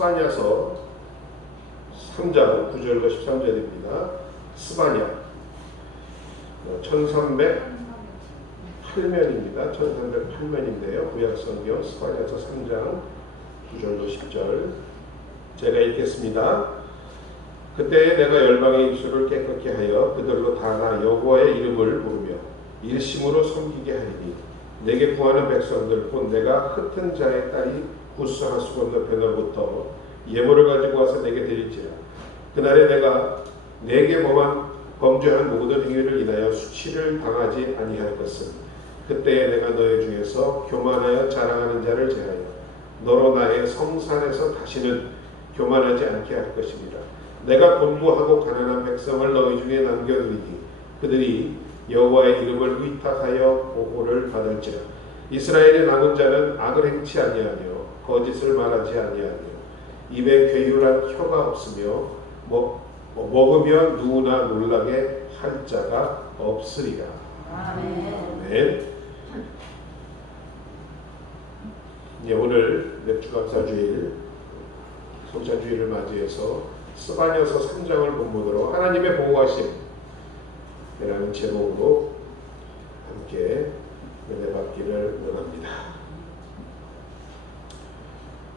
스바냐서 3장 9절과 13절입니다. 스바냐 1308면입니다. 1308면인데요. 구약성경 스바냐서 3장 9절로 10절 제가 읽겠습니다. 그때 내가 열방의 입술을 깨끗게 하여 그들로 다 나 여호와의 이름을 부르며 일심으로 섬기게 하리니 내게 구하는 백성들 곧 내가 흩은 자의 딸이 구수할 수 없는 변화부터 예물을 가지고 와서 내게 드릴지라. 그날에 내가 내게 범죄한 모든 행위를 인하여 수치를 당하지 아니할 것은 그때에 내가 너희 중에서 교만하여 자랑하는 자를 제하여 너로 나의 성산에서 다시는 교만하지 않게 할 것입니다. 내가 곤고하고 가난한 백성을 너희 중에 남겨두리니 그들이 여호와의 이름을 의탁하여 보호를 받을지라. 이스라엘의 남은 자는 악을 행치 아니하며 거짓을 말하지 아니하며 입에 괴유한 혀가 없으며 먹으며 누구나 놀라게 할 자가 없으리라. 아멘. 오늘 맥주감사주일 성찬주일을 맞이해서 스바냐서 3장을 본문으로 하나님의 보호하심이라는 제목으로 함께 은혜 받기를 원합니다.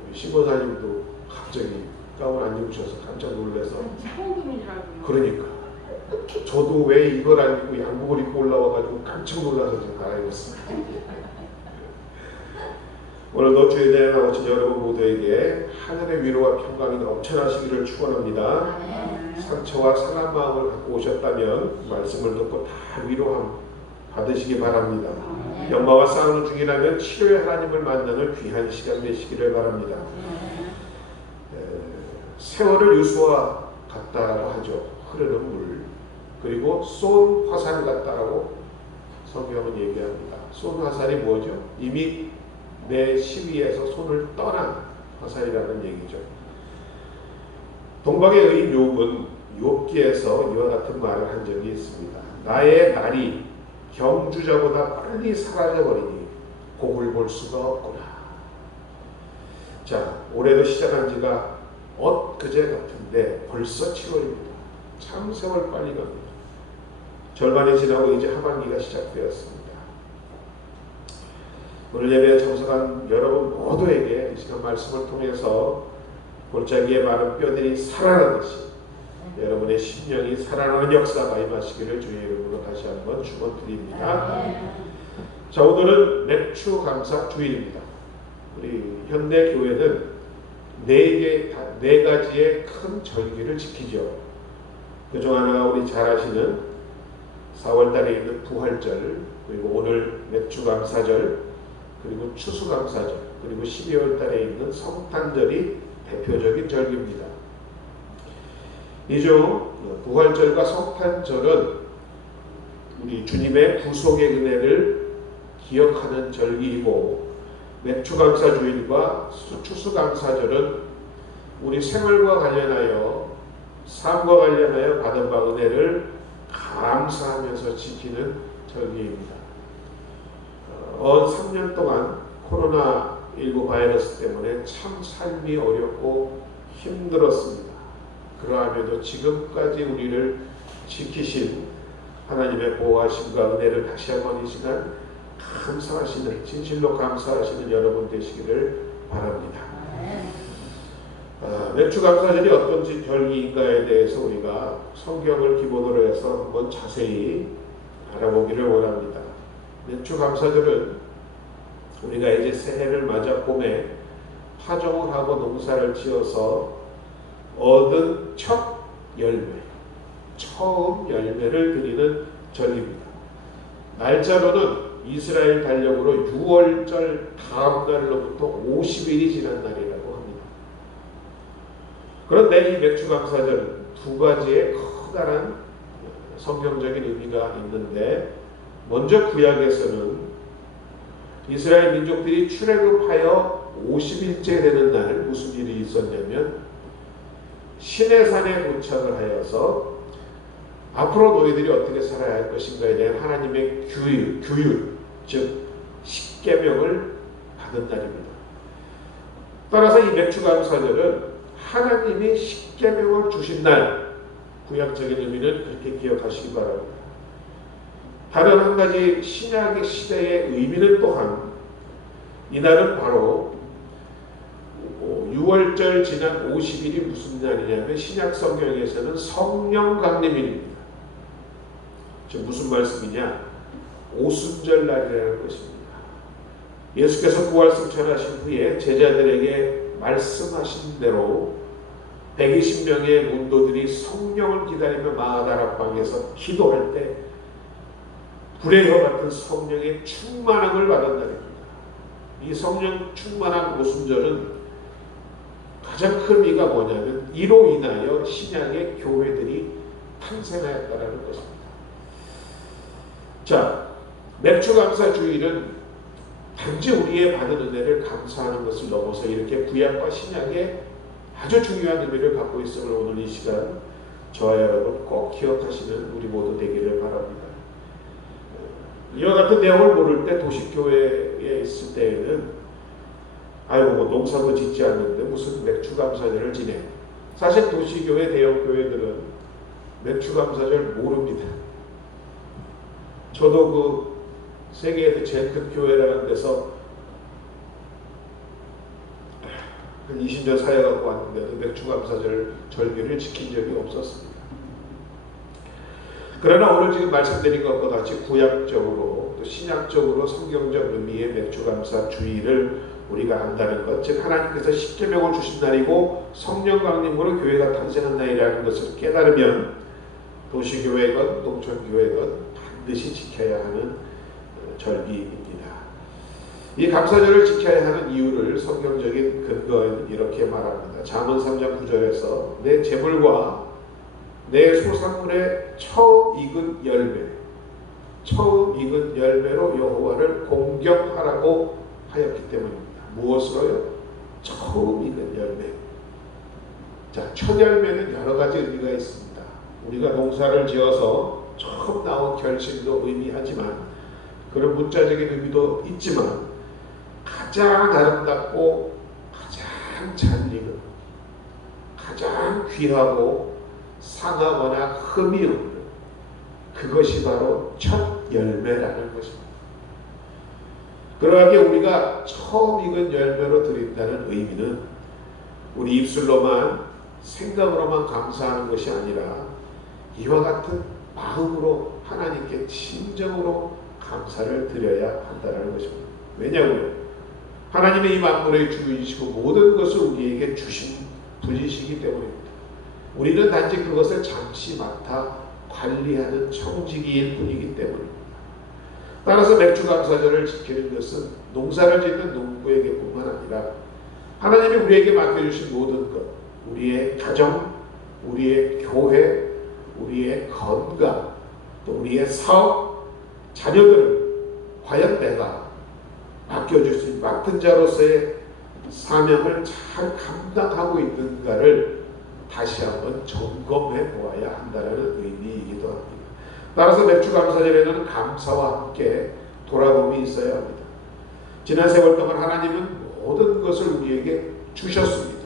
우리 신고사님도 갑자기 가운 안 입으셔서 깜짝 놀라서 그러니까 저도 왜 이걸 안 입고 양복을 입고 올라와가지고 깜짝 놀라서 지금 갈아입었습니다. 오늘도 주에 대해 나오신 여러분 모두에게 하늘의 위로와 평강이 넘쳐나시기를 축원합니다. 상처와 상한 마음을 갖고 오셨다면 말씀을 듣고 다 위로함 받으시기 바랍니다. 병마와 싸우는 중이라면 치료의 하나님을 만나는 귀한 시간 되시기를 바랍니다. 세월을 유수와 같다라고 하죠. 흐르는 물. 그리고 쏜 화살 같다라고 성경은 얘기합니다. 쏜 화살이 뭐죠? 이미 내 시위에서 손을 떠난 화살이라는 얘기죠. 동방의 의인 욥은 욥기에서 이와 같은 말을 한 적이 있습니다. 나의 날이 경주자보다 빨리 사라져버리니 복을 볼 수가 없구나. 자, 올해도 시작한 지가 엊그제 같은데 벌써 7월입니다. 참 세월 빨리 갑니다. 절반이 지나고 이제 하반기가 시작되었습니다. 오늘 예배에 참석한 여러분 모두에게 이 시간 말씀을 통해서 골짜기에 많은 뼈들이 살아나듯이 여러분의 심령이 살아나는 역사가 임하시기를 주의 이름으로 다시 한번 축원드립니다. 자, 오늘은 맥주 감사 주일입니다. 우리 현대 교회는 네 가지의 큰 절기를 지키죠. 그중 하나가 우리 잘 아시는 4월달에 있는 부활절, 그리고 오늘 맥주 감사절, 그리고 추수감사절, 그리고 12월 달에 있는 성탄절이 대표적인 절기입니다. 이 중 부활절과 성탄절은 우리 주님의 구속의 은혜를 기억하는 절기이고, 맥주감사주일과 추수감사절은 우리 생활과 관련하여 삶과 관련하여 받은 바 은혜를 감사하면서 지키는 절기입니다. 3년 동안 코로나19 바이러스 때문에 참 삶이 어렵고 힘들었습니다. 그러함에도 지금까지 우리를 지키신 하나님의 보호하심과 은혜를 다시 한번 이 시간 감사하시는, 진실로 감사하시는 여러분 되시기를 바랍니다. 맥주감사절이 어떤 절기인가에 대해서 우리가 성경을 기본으로 해서 한번 자세히 알아보기를 원합니다. 맥주감사절은 우리가 이제 새해를 맞아 봄에 파종을 하고 농사를 지어서 얻은 첫 열매, 처음 열매를 드리는 절기입니다. 날짜로는 이스라엘 달력으로 6월절 다음 날로부터 50일이 지난 날이라고 합니다. 그런데 이 맥주감사절은 두 가지의 커다란 성경적인 의미가 있는데, 먼저 구약에서는 이스라엘 민족들이 출애굽하여 50일째 되는 날 무슨 일이 있었냐면, 시내산에 도착을 하여서 앞으로 너희들이 어떻게 살아야 할 것인가에 대한 하나님의 규율, 즉 십계명을 받은 날입니다. 따라서 이 맥주감사절은 하나님이 십계명을 주신 날, 구약적인 의미는 그렇게 기억하시기 바랍니다. 다른 한 가지 신약의 시대의 의미는 또한 이날은 바로 6월절 지난 50일이 무슨 날이냐면 신약 성경에서는 성령 강림일입니다. 지금 무슨 말씀이냐? 오순절 날이라는 것입니다. 예수께서 부활승천하신 후에 제자들에게 말씀하신 대로 120명의 문도들이 성령을 기다리며 마가다락방에서 기도할 때 불의 혀 같은 성령의 충만함을 받은 날입니다. 이 성령 충만한 오순절은 가장 큰 의미가 뭐냐면 이로 인하여 신약의 교회들이 탄생하였다는 것입니다. 자, 맥주감사주일은 단지 우리의 받은 은혜를 감사하는 것을 넘어서 이렇게 구약과 신약의 아주 중요한 의미를 갖고 있음을 오늘 이 시간 저와 여러분 꼭 기억하시는 우리 모두 되기를 바랍니다. 이와 같은 내용을 모를 때 도시교회에 있을 때에는 아이고 뭐 농사도 짓지 않는데 무슨 맥주감사절을 지내. 사실 도시교회 대형교회들은 맥주감사절 모릅니다. 저도 그 세계에서 제일 큰 교회라는 데서 한 20년 사역하고 왔는데도 맥주감사절 절기를 지킨 적이 없었습니다. 그러나 오늘 지금 말씀드린 것과 같이 구약적으로 또 신약적으로 성경적 의미의 맥주감사 주일을 우리가 안다는 것, 즉 하나님께서 십계명을 주신 날이고 성령 강림으로 교회가 탄생한 날이라는 것을 깨달으면 도시교회건 농촌교회건 반드시 지켜야 하는 절기입니다. 이 감사절을 지켜야 하는 이유를 성경적인 근거는 이렇게 말합니다. 잠언 3장 9절에서 내 재물과 내 소산물의 처음 익은 열매, 처음 익은 열매로 여호와를 공경하라고 하였기 때문입니다. 무엇으로요? 처음 익은 열매. 자, 첫 열매는 여러 가지 의미가 있습니다. 우리가 농사를 지어서 처음 나온 결실도 의미하지만 그런 문자적인 의미도 있지만 가장 아름답고 가장 잘 익은 가장 귀하고 상하거나 흠이 없는 그것이 바로 첫 열매라는 것입니다. 그러하게 우리가 처음 익은 열매로 드린다는 의미는 우리 입술로만 생각으로만 감사하는 것이 아니라 이와 같은 마음으로 하나님께 진정으로 감사를 드려야 한다는 것입니다. 왜냐하면 하나님의 이 만물의 주이시고 모든 것을 우리에게 주신 분이시기 때문입니다. 우리는 단지 그것을 잠시 맡아 관리하는 청지기일 뿐이기 때문입니다. 따라서 맥주감사절을 지키는 것은 농사를 짓는 농부에게뿐만 아니라 하나님이 우리에게 맡겨주신 모든 것, 우리의 가정, 우리의 교회, 우리의 건강, 또 우리의 사업, 자녀들을 과연 내가 맡겨주신 맡은 자로서의 사명을 잘 감당하고 있는가를 다시 한번 점검해 보아야 한다는 의미이기도 합니다. 따라서 맥주감사절에는 감사와 함께 돌아봄이 있어야 합니다. 지난 세월 동안 하나님은 모든 것을 우리에게 주셨습니다.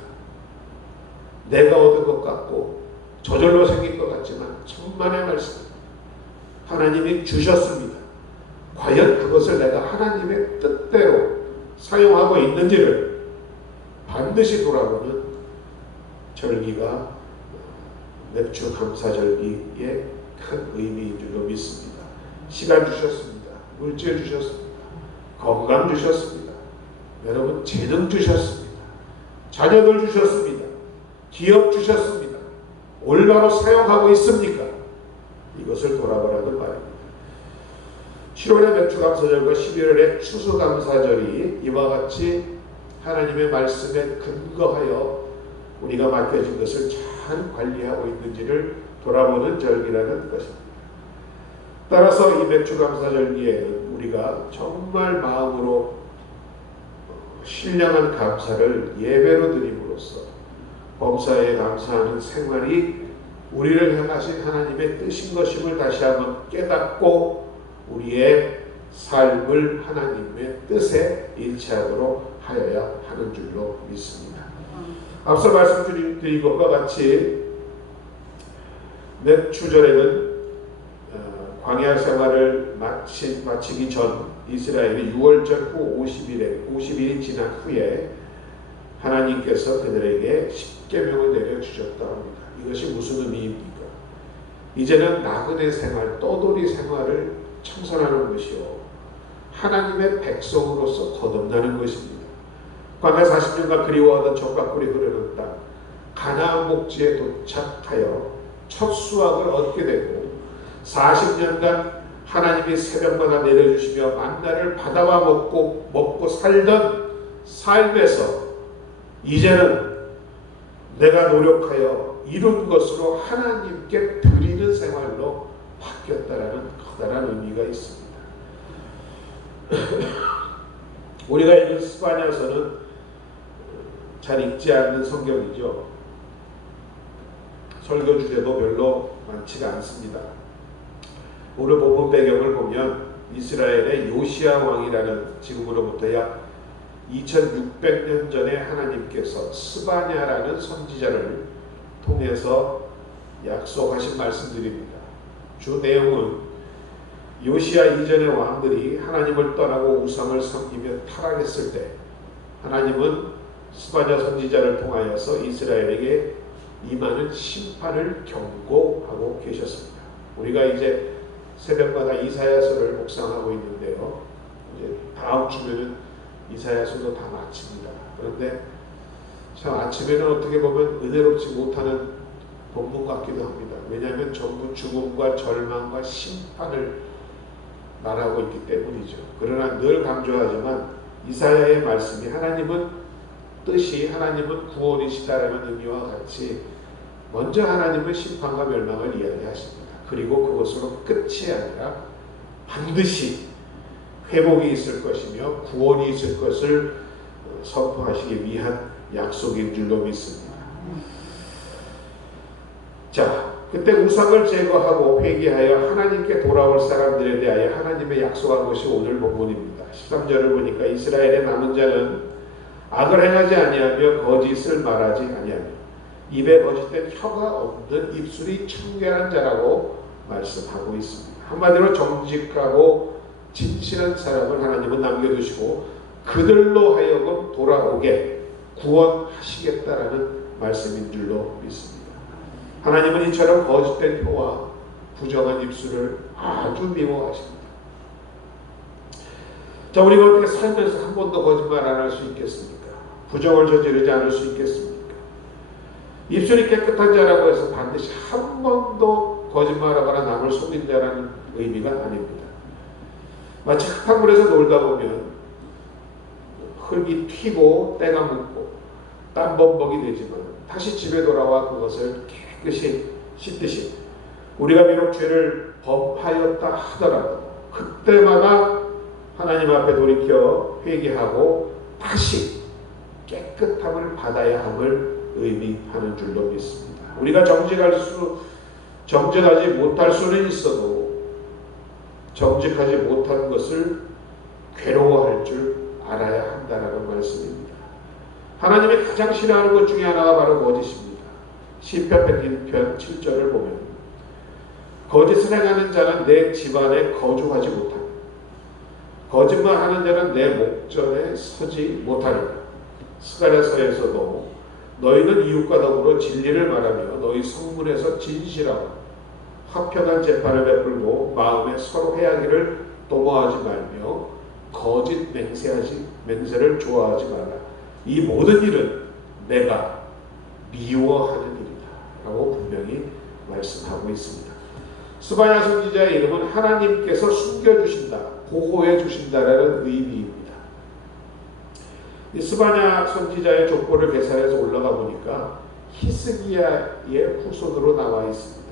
내가 얻은 것 같고 저절로 생긴 것 같지만 천만의 말씀 하나님이 주셨습니다. 과연 그것을 내가 하나님의 뜻대로 사용하고 있는지를 반드시 돌아보는 절기가 맥주감사절기의 큰 의미인 줄로 믿습니다. 시간 주셨습니다. 물질 주셨습니다. 건강 주셨습니다. 여러분 재능 주셨습니다. 자녀들 주셨습니다. 기업 주셨습니다. 올바로 사용하고 있습니까? 이것을 돌아보라는 말입니다. 7월의 맥주감사절과 11월의 추수감사절이 이와 같이 하나님의 말씀에 근거하여 우리가 맡겨진 것을 잘 관리하고 있는지를 돌아보는 절기라는 것입니다. 따라서 이 맥주감사절기에는 우리가 정말 마음으로 신령한 감사를 예배로 드림으로써 범사에 감사하는 생활이 우리를 향하신 하나님의 뜻인 것임을 다시 한번 깨닫고 우리의 삶을 하나님의 뜻에 일치하도록 하여야 하는 줄로 믿습니다. 앞서 말씀드린 것과 같이 몇 주 전에는 광야 생활을 마치기 전 이스라엘이 6월절 후 50일이 지난 후에 하나님께서 그들에게 십계명을 내려주셨다 합니다. 이것이 무슨 의미입니까? 이제는 나그네 생활, 떠돌이 생활을 청산하는 것이요 하나님의 백성으로서 거듭나는 것입니다. 광야 40년간 그리워하던 젖과 꿀이 흐르는 땅 가나안 목지에 도착하여 첫 수확을 얻게 되고 40년간 하나님이 새벽마다 내려주시며 만나를 받아와 먹고 살던 삶에서 이제는 내가 노력하여 이룬 것으로 하나님께 드리는 생활로 바뀌었다라는 커다란 의미가 있습니다. 우리가 읽은 스바냐서는 잘 읽지 않는 성경이죠. 설교 주제도 별로 많지가 않습니다. 오늘 본문 배경을 보면 이스라엘의 요시야 왕이라는 지금으로부터 약 2600년 전에 하나님께서 스바냐라는 선지자를 통해서 약속하신 말씀들입니다. 주 내용은 요시야 이전의 왕들이 하나님을 떠나고 우상을 섬기며 타락했을 때 하나님은 스바냐 선지자를 통하여서 이스라엘에게 임하는 심판을 경고하고 계셨습니다. 우리가 이제 새벽마다 이사야서를 묵상하고 있는데요. 이제 다음 주면은 이사야서도 다 마칩니다. 그런데 참 아침에는 어떻게 보면 은혜롭지 못하는 본문 같기도 합니다. 왜냐하면 전부 죽음과 절망과 심판을 말하고 있기 때문이죠. 그러나 늘 강조하지만 이사야의 말씀이 하나님은 구원이시다라는 의미와 같이 먼저 하나님은 심판과 멸망을 이야기하십니다. 그리고 그것으로 끝이 아니라 반드시 회복이 있을 것이며 구원이 있을 것을 선포하시기 위한 약속인 줄로 믿습니다. 자, 그때 우상을 제거하고 회개하여 하나님께 돌아올 사람들에 대하여 하나님의 약속한 것이 오늘 본문입니다. 13절을 보니까 이스라엘의 남은 자는 악을 행하지 아니하며 거짓을 말하지 아니하며 입에 거짓된 혀가 없는 입술이 청결한 자라고 말씀하고 있습니다. 한마디로 정직하고 진실한 사람을 하나님은 남겨두시고 그들로 하여금 돌아오게 구원하시겠다라는 말씀인 줄로 믿습니다. 하나님은 이처럼 거짓된 혀와 부정한 입술을 아주 미워하십니다. 자, 우리가 어떻게 살면서 한 번도 거짓말 안 할 수 있겠습니까? 부정을 저지르지 않을 수 있겠습니까? 입술이 깨끗한 자라고 해서 반드시 한 번도 거짓말하거나 남을 속인 자라는 의미가 아닙니다. 마치 흙탕물에서 놀다 보면 흙이 튀고 때가 묻고 땀범벅이 되지만 다시 집에 돌아와 그것을 깨끗이 씻듯이 우리가 비록 죄를 범하였다 하더라도 그때마다 하나님 앞에 돌이켜 회개하고 다시 깨끗함을 받아야 함을 의미하는 줄로 믿습니다. 우리가 정직하지 못할 수는 있어도 정직하지 못한 것을 괴로워할 줄 알아야 한다는 말씀입니다. 하나님이 가장 싫어하는 것 중에 하나가 바로 거짓입니다. 시편 101편 7절을 보면 거짓을 행하는 자는 내 집안에 거주하지 못하고 거짓말하는 자는 내 목전에 서지 못하리라. 스가랴서에서도 너희는 이웃과 더불어 진리를 말하며 너희 성문에서 진실하고 합편한 재판을 베풀고 마음에 서로 해하기를 도모하지 말며 거짓 맹세를 좋아하지 말라. 이 모든 일은 내가 미워하는 일이다 라고 분명히 말씀하고 있습니다. 스바냐 선지자의 이름은 하나님께서 숨겨주신다, 보호해 주신다라는 의미입니다. 이 스바냐 선지자의 족보를 계산해서 올라가 보니까 히스기야의 후손으로 나와 있습니다.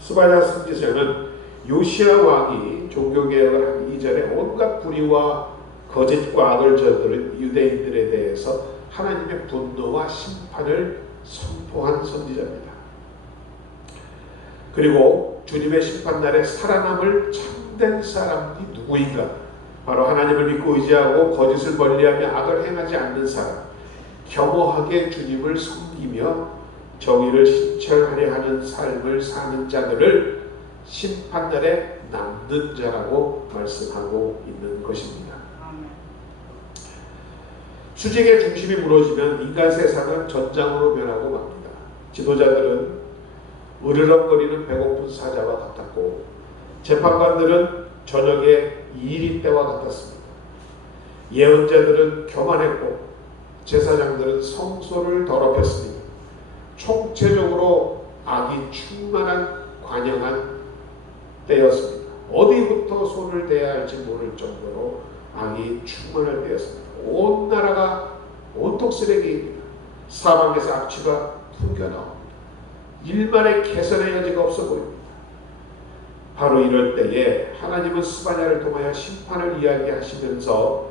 스바냐 선지자는 요시야 왕이 종교개혁을 하기 이전에 온갖 불의와 거짓과 악을 저지른 유대인들에 대해서 하나님의 분노와 심판을 선포한 선지자입니다. 그리고 주님의 심판날에 살아남을 참된 사람이 누구인가? 바로 하나님을 믿고 의지하고 거짓을 멀리하며 악을 행하지 않는 사람, 겸허하게 주님을 섬기며 정의를 실천하려 하는 삶을 사는 자들을 심판날에 남는 자라고 말씀하고 있는 것입니다. 수직의 중심이 무너지면 인간 세상은 전장으로 변하고 맙니다. 지도자들은 으르렁거리는 배고픈 사자와 같았고 재판관들은 저녁에 이리 때와 같았습니다. 예언자들은 교만했고 제사장들은 성소를 더럽혔으니 총체적으로 악이 충만한 관영한 때였습니다. 어디부터 손을 대야 할지 모를 정도로 악이 충만할 때였습니다. 온 나라가 온통 쓰레기입니다. 사방에서 악취가 풍겨나옵니다. 일말의 개선의 여지가 없어 보입니다. 바로 이럴 때에 하나님은 스바냐를 통하여 심판을 이야기하시면서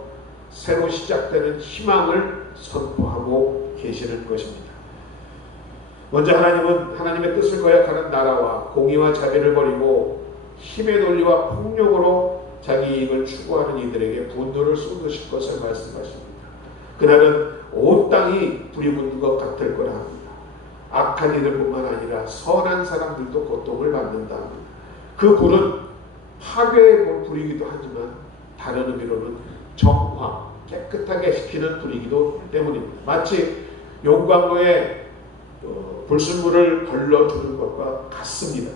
새로 시작되는 희망을 선포하고 계시는 것입니다. 먼저 하나님은 하나님의 뜻을 거역하는 나라와 공의와 자비를 버리고 힘의 논리와 폭력으로 자기 이익을 추구하는 이들에게 분노를 쏟으실 것을 말씀하십니다. 그날은 온 땅이 불이 붙는 것 같을 거라 합니다. 악한 이들뿐만 아니라 선한 사람들도 고통을 받는다 합니다. 그 불은 파괴의 불이기도 하지만 다른 의미로는 정화, 깨끗하게 시키는 불이기도 때문입니다. 마치 용광로에 불순물을 걸러주는 것과 같습니다.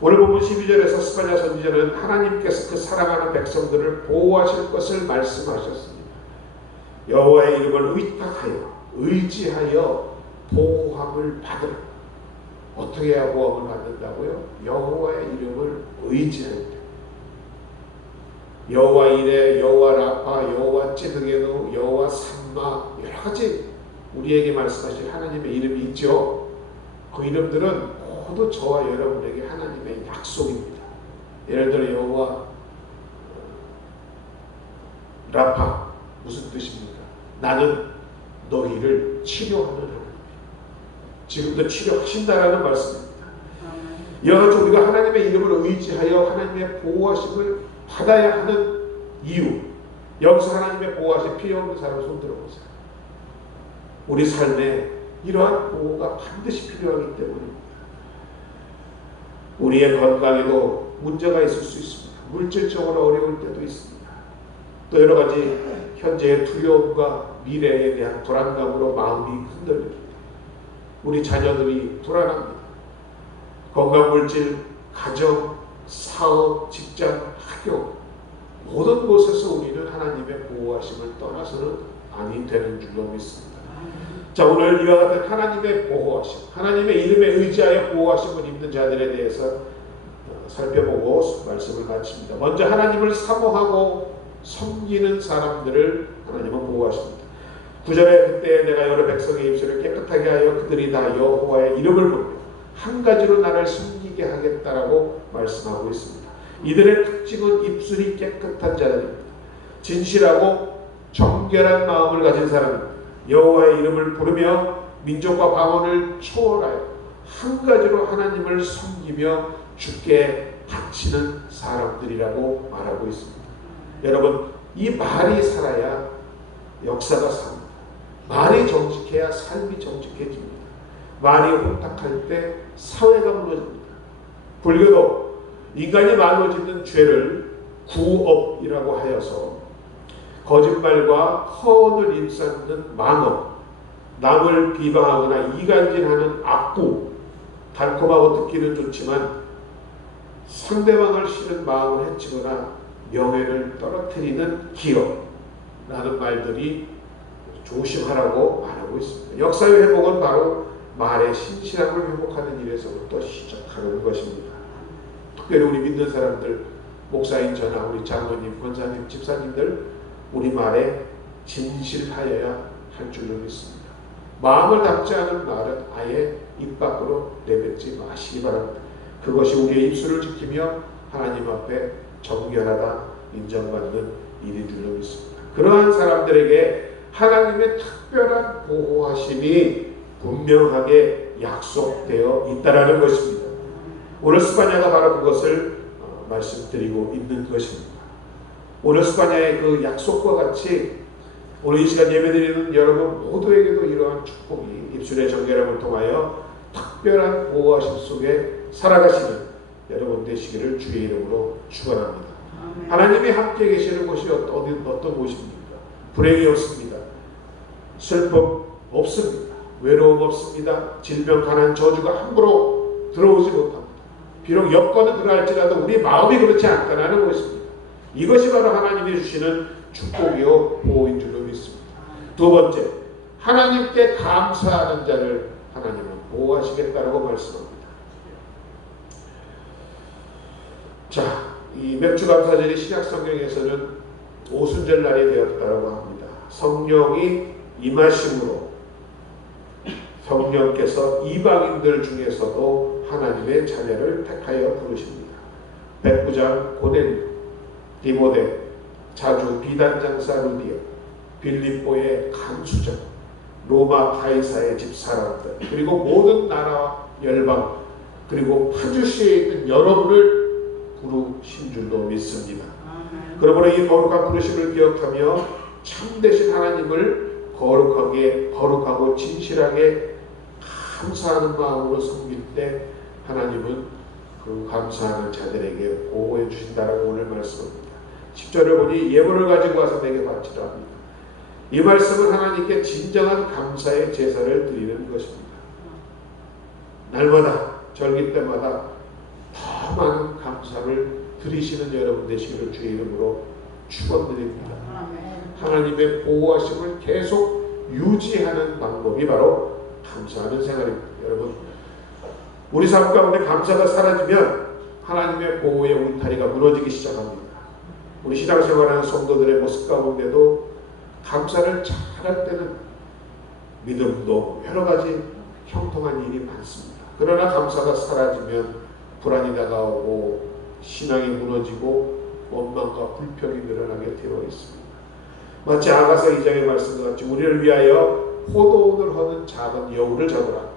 오늘 본문 12절에서 스바냐 선지자는 하나님께서 그 사랑하는 백성들을 보호하실 것을 말씀하셨습니다. 여호와의 이름을 의지하여 보호함을 받으라. 어떻게 해야 보호함을 받는다고요? 여호와의 이름을 의지할 때. 여호와 이레, 여호와 라파, 여호와 찌드게노, 여호와 삼마, 여러 가지 우리에게 말씀하실 하나님의 이름이 있죠. 그 이름들은 모두 저와 여러분에게 하나님의 약속입니다. 예를 들어 여호와 라파, 무슨 뜻입니까? 나는 너희를 치료하는 하나님. 지금도 치료하신다라는 말씀입니다. 여호와 우리가 하나님의 이름을 의지하여 하나님의 보호하심을 받아야 하는 이유. 여기서 하나님의 보호하심 필요 없는 사람 손 들어보세요. 우리 삶에 이러한 보호가 반드시 필요하기 때문입니다. 우리의 건강에도 문제가 있을 수 있습니다. 물질적으로 어려울 때도 있습니다. 또 여러 가지 현재의 두려움과 미래에 대한 불안감으로 마음이 흔들립니다. 우리 자녀들이 불안합니다. 건강물질, 가정, 사업, 직장, 학교 모든 곳에서 우리는 하나님의 보호하심을 떠나서는 아니 되는 줄로 믿습니다. 자, 오늘 이와 같은 하나님의 보호하심, 하나님의 이름에 의지하여 보호하심을 입는 자들에 대해서 살펴보고 말씀을 마칩니다. 먼저 하나님을 사모하고 섬기는 사람들을 하나님은 보호하십니다. 9절에 그때 내가 여러 백성의 입술을 깨끗하게 하여 그들이 다 여호와의 이름을 부르며 한 가지로 나를 섬기게 하겠다라고 말씀하고 있습니다. 이들의 특징은 입술이 깨끗한 자들입니다. 진실하고 정결한 마음을 가진 사람입니다. 여호와의 이름을 부르며 민족과 방언을 초월하여 한 가지로 하나님을 섬기며 주께 바치는 사람들이라고 말하고 있습니다. 여러분, 이 말이 살아야 역사가 삽니다. 말이 정직해야 삶이 정직해집니다. 말이 혼탁할 때 사회가 무너집니다. 불교도 인간이 말로 짓는 죄를 구업이라고 하여서 거짓말과 허언을 일삼는 만업, 남을 비방하거나 이간질하는 악구, 달콤하고 듣기는 좋지만 상대방을 싫은 마음을 해치거나 명예를 떨어뜨리는 기업라는 말들이 조심하라고 말하고 있습니다. 역사의 회복은 바로 말의 신실함을 회복하는 일에서부터 시작하는 것입니다. 특별히 우리 믿는 사람들, 목사인 저나 우리 장로님, 권사님, 집사님들 우리 말에 진실하여야 할 줄로 믿습니다. 마음을 담지 않은 말은 아예 입 밖으로 내뱉지 마시기 바랍니다. 그것이 우리의 입술을 지키며 하나님 앞에 정결하다 인정받는 일인 줄로 믿습니다. 그러한 사람들에게 하나님의 특별한 보호하심이 분명하게 약속되어 있다라는 것입니다. 오늘 스바냐가 바로 그것을 말씀드리고 있는 것입니다. 오늘 스바냐의 그 약속과 같이 오늘 이 시간 예배드리는 여러분 모두에게도 이러한 축복이 입술의 정결함을 통하여 특별한 보호하심 속에 살아가시는 여러분 되시기를 주의 이름으로 축원합니다. 하나님이 함께 계시는 곳이 어떤 곳입니까? 불행이 없습니다. 슬픔 없습니다. 외로움 없습니다. 질병, 가난, 저주가 함부로 들어오지 못합니다. 비록 여건은 그러할지라도 우리 마음이 그렇지 않다는 것입니다. 이것이 바로 하나님이 주시는 축복이요 보호인 줄로 믿습니다. 두 번째, 하나님께 감사하는 자를 하나님은 보호하시겠다라고 말씀합니다. 자, 이 맥주감사절이 신약성경에서는 오순절 날이 되었다라고 합니다. 성령이 임하심으로 성령께서 이방인들 중에서도 하나님의 자녀를 택하여 부르십니다. 백부장 고넬료, 디모데, 자주 비단장사 루디오, 빌립보의 간수장, 로마 가이사의 집사람들, 그리고 모든 나라와 열방, 그리고 파주시에 있는 여러분을 부르신 줄로 믿습니다. 그러므로 이 거룩한 부르심을 기억하며 참되신 하나님을 거룩하고 진실하게 감사하는 마음으로 섬길 때 하나님은 그 감사하는 자들에게 보호해 주신다라고 오늘 말씀합니다. 10절을 보니 예물을 가지고 와서 내게 바치라 합니다. 이 말씀은 하나님께 진정한 감사의 제사를 드리는 것입니다. 날마다 절기 때마다 더 많은 감사를 드리시는 여러분 되시기를 주의 이름으로 축원드립니다. 하나님의 보호하심을 계속 유지하는 방법이 바로 감사하는 생활입니다. 여러분, 우리 삶 가운데 감사가 사라지면 하나님의 보호의 울타리가 무너지기 시작합니다. 우리 신앙생활하는 성도들의 모습 가운데도 감사를 잘할 때는 믿음도 여러 가지 형통한 일이 많습니다. 그러나 감사가 사라지면 불안이 다가오고 신앙이 무너지고 원망과 불평이 늘어나게 되어 있습니다. 마치 아가서 2장의 말씀과 같이 우리를 위하여 포도원을 허는 작은 여우를 잡으라.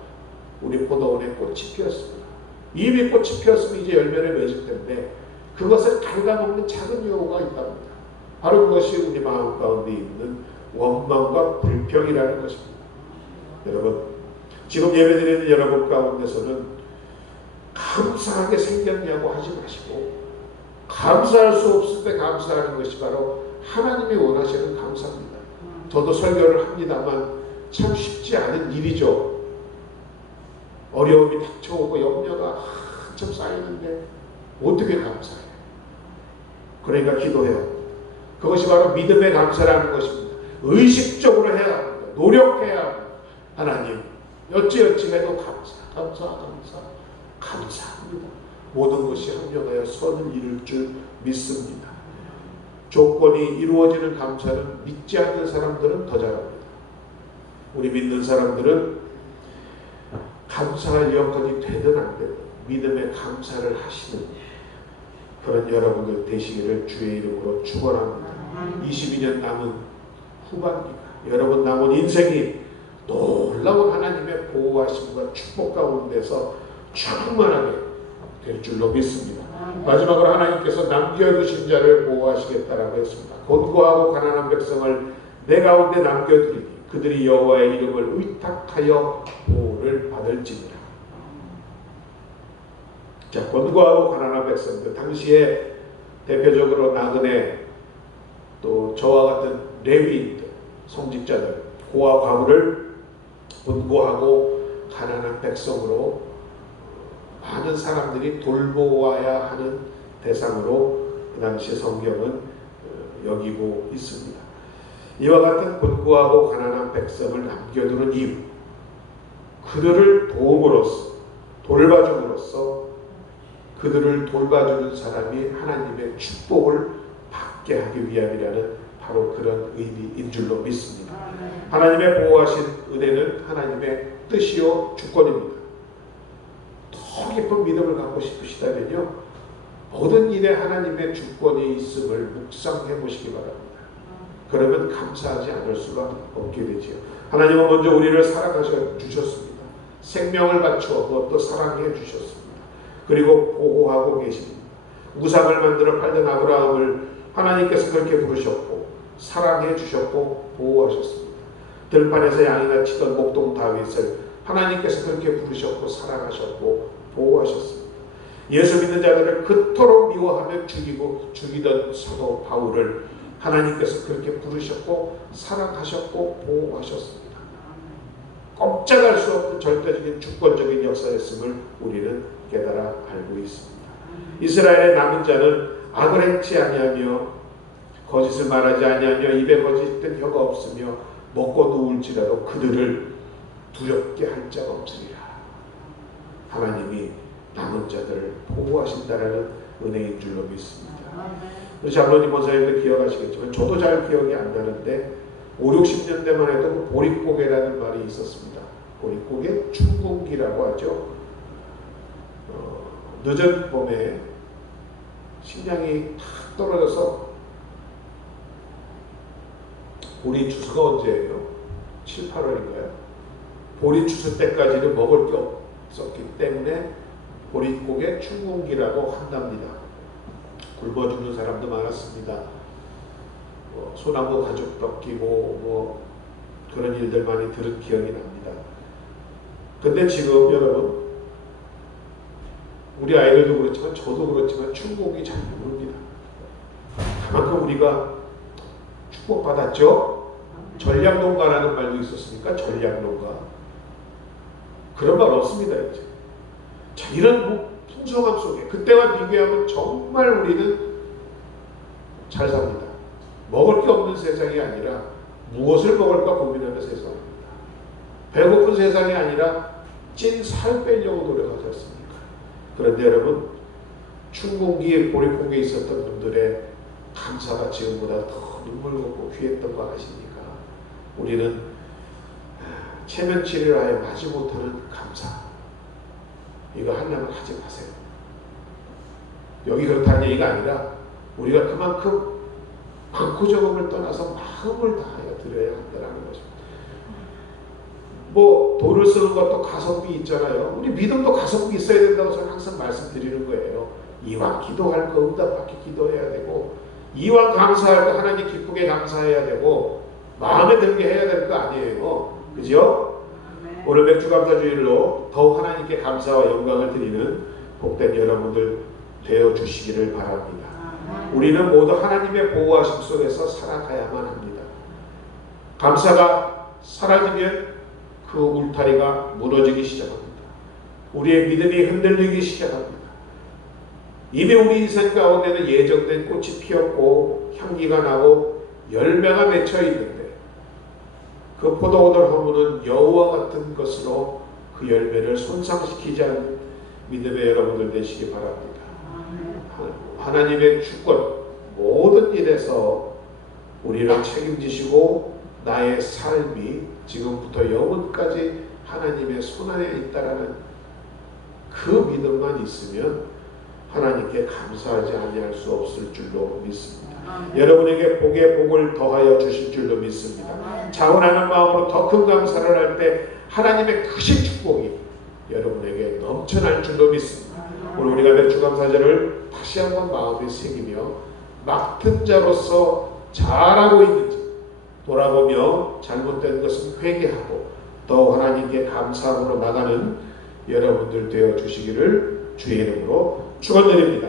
우리 포도원에 꽃이 피었습니다. 이미 꽃이 피었으면 이제 열매를 맺을 텐데 그것을 갉아먹는 작은 여우가 있답니다. 바로 그것이 우리 마음 가운데 있는 원망과 불평이라는 것입니다. 여러분, 지금 예배드리는 여러분 가운데서는 감사하게 생겼냐고 하지 마시고 감사할 수 없을 때 감사하는 것이 바로 하나님이 원하시는 감사입니다. 저도 설교를 합니다만 참 쉽지 않은 일이죠. 어려움이 닥쳐오고 염려가 한참 쌓이는데 어떻게 감사해요? 그러니까 기도해요. 그것이 바로 믿음의 감사라는 것입니다. 의식적으로 해야 합니다. 노력해야 합니다. 하나님, 어찌어찌 해도 감사합니다. 모든 것이 합력하여 선을 이룰 줄 믿습니다. 조건이 이루어지는 감사는 믿지 않는 사람들은 더 잘합니다. 우리 믿는 사람들은 감사할 여건이 되든 안 되든 믿음의 감사를 하시는 그런 여러분들 되시기를 주의 이름으로 축원합니다. 22년 남은 후반기가 여러분 남은 인생이 놀라운 하나님의 보호하심과 축복 가운데서 충만하게 될 줄로 믿습니다. 마지막으로 하나님께서 남겨두신 자를 보호하시겠다라고 했습니다. 곤고하고 가난한 백성을 내 가운데 남겨두리니 그들이 여호와의 이름을 의탁하여 보호를 받을지니라. 자, 곤고하고 가난한 백성들, 당시에 대표적으로 나그네 또 저와 같은 레위인들, 성직자들, 고아 과부를 곤고하고 가난한 백성으로 많은 사람들이 돌보아야 하는 대상으로 그 당시 성경은 여기고 있습니다. 이와 같은 곤고하고 가난한 백성을 남겨두는 이유, 그들을 도움으로써 돌봐줌으로써 그들을 돌봐주는 사람이 하나님의 축복을 받게 하기 위함이라는 바로 그런 의미인 줄로 믿습니다. 하나님의 보호하신 은혜는 하나님의 뜻이요 주권입니다. 더 깊은 믿음을 갖고 싶으시다면요, 모든 일에 하나님의 주권이 있음을 묵상해 보시기 바랍니다. 그러면 감사하지 않을 수가 없게 되지요. 하나님은 먼저 우리를 사랑하셔 주셨습니다. 생명을 바쳐 또 사랑해 주셨습니다. 그리고 보호하고 계십니다. 우상을 만들어 팔던 아브라함을 하나님께서 그렇게 부르셨고 사랑해 주셨고 보호하셨습니다. 들판에서 양이나 치던 목동 다윗을 하나님께서 그렇게 부르셨고 사랑하셨고 보호하셨습니다. 예수 믿는 자들을 그토록 미워하며 죽이던 사도 바울을 하나님께서 그렇게 부르셨고 사랑하셨고 보호하셨습니다. 꼼짝할 수 없는 절대적인 주권적인 역사였음을 우리는 깨달아 알고 있습니다. 이스라엘의 남은 자는 악을 행치 아니하며 거짓을 말하지 아니하며 입에 거짓된 혀가 없으며 먹고 누울지라도 그들을 두렵게 할 자가 없으리라. 하나님이 남은 자들을 보호하신다라는 은혜인 줄로 믿습니다. 우리 장로님 원사님도 기억하시겠지만 저도 잘 기억이 안 나는데 5, 60년대만 해도 그 보릿고개라는 말이 있었습니다. 보릿고개 춘궁기라고 하죠. 늦은 봄에 식량이 탁 떨어져서 보리 추수가 언제예요? 7, 8월인가요? 보리 추수 때까지는 먹을 게 없었기 때문에 보릿고개 춘궁기라고 한답니다. 굶어 죽는 사람도 많았습니다. 소나무 가죽 벗기고 그런 일들 많이 들은 기억이 납니다. 근데 지금 여러분 우리 아이들도 그렇지만 저도 그렇지만 춘궁기 잘 모릅니다. 그만큼 우리가 축복받았죠. 전략농가라는 말도 있었으니까 전략농가. 그런 말 없습니다 이제. 자, 이런 풍성함 속에 그때와 비교하면 정말 우리는 잘 삽니다. 먹을 게 없는 세상이 아니라 무엇을 먹을까 고민하는 세상입니다. 배고픈 세상이 아니라 찐 살 빼려고 노력하지 않습니까? 그런데 여러분 춘궁기에 보릿고개에 있었던 분들의 감사가 지금보다 더 눈물겹고 귀했던 거 아십니까? 우리는 체면치레를 아예 하지 못하는 감사, 이거 하려면 하지 마세요. 여기 그렇다는 얘기가 아니라 우리가 그만큼 많고 적음을 떠나서 마음을 다하여 드려야 한다는 것입니다. 돈을 쓰는 것도 가성비 있잖아요. 우리 믿음도 가성비 있어야 된다고 저는 항상 말씀드리는 거예요. 이왕 기도할 거 응답받게 기도해야 되고, 이왕 감사할 거 하나님 기쁘게 감사해야 되고, 마음에 들게 해야 될 거 아니에요. 그죠? 오늘 맥주감사주일로 더욱 하나님께 감사와 영광을 드리는 복된 여러분들 되어 주시기를 바랍니다. 우리는 모두 하나님의 보호하심 속에서 살아가야만 합니다. 감사가 사라지면 그 울타리가 무너지기 시작합니다. 우리의 믿음이 흔들리기 시작합니다. 이미 우리 인생 가운데는 예정된 꽃이 피었고 향기가 나고 열매가 맺혀 있는데 그 포도원을 허무는 여우와 같은 것으로 그 열매를 손상시키지 않는 믿음의 여러분들 되시기 바랍니다. 하나님의 주권 모든 일에서 우리를 책임지시고 나의 삶이 지금부터 영원까지 하나님의 손안에 있다라는 그 믿음만 있으면 하나님께 감사하지 아니할 수 없을 줄로 믿습니다. 여러분에게 복에 복을 더하여 주실 줄로 믿습니다. 자원하는 마음으로 더 큰 감사를 할 때 하나님의 크신 축복이 여러분에게 넘쳐날 줄로 믿습니다. 오늘 우리가 맥주감사절을 다시 한번 마음에 새기며 맡은 자로서 잘하고 있는지 돌아보며 잘못된 것은 회개하고 더 하나님께 감사함으로 나가는 여러분들 되어 주시기를 주의 이름으로 축원드립니다.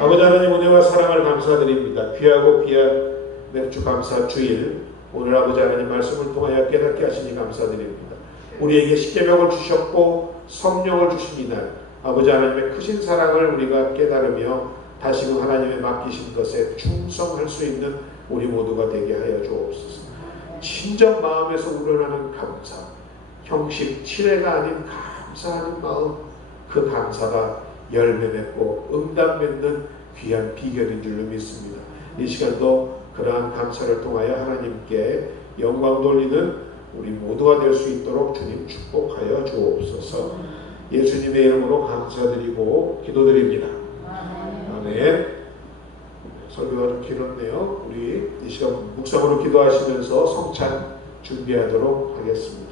아버지 하나님 은혜와 사랑을 감사드립니다. 귀하고 귀한 맥주감사 주일 오늘 아버지 하나님 말씀을 통하여 깨닫게 하시니 감사드립니다. 우리에게 십계명을 주셨고 성령을 주신 이날 아버지 하나님의 크신 사랑을 우리가 깨달으며 다시금 하나님의 맡기신 것에 충성할 수 있는 우리 모두가 되게 하여 주옵소서. 진정 마음에서 우러나는 감사, 형식 칠해가 아닌 감사하는 마음, 그 감사가 열매 맺고 응답 맺는 귀한 비결인 줄로 믿습니다. 이 시간도 그러한 감사를 통하여 하나님께 영광 돌리는 우리 모두가 될 수 있도록 주님 축복하여 주옵소서. 예수님의 이름으로 감사드리고 기도드립니다. 아멘. 설교가 좀 길었네요. 우리 이 시간 묵상으로 기도하시면서 성찬 준비하도록 하겠습니다.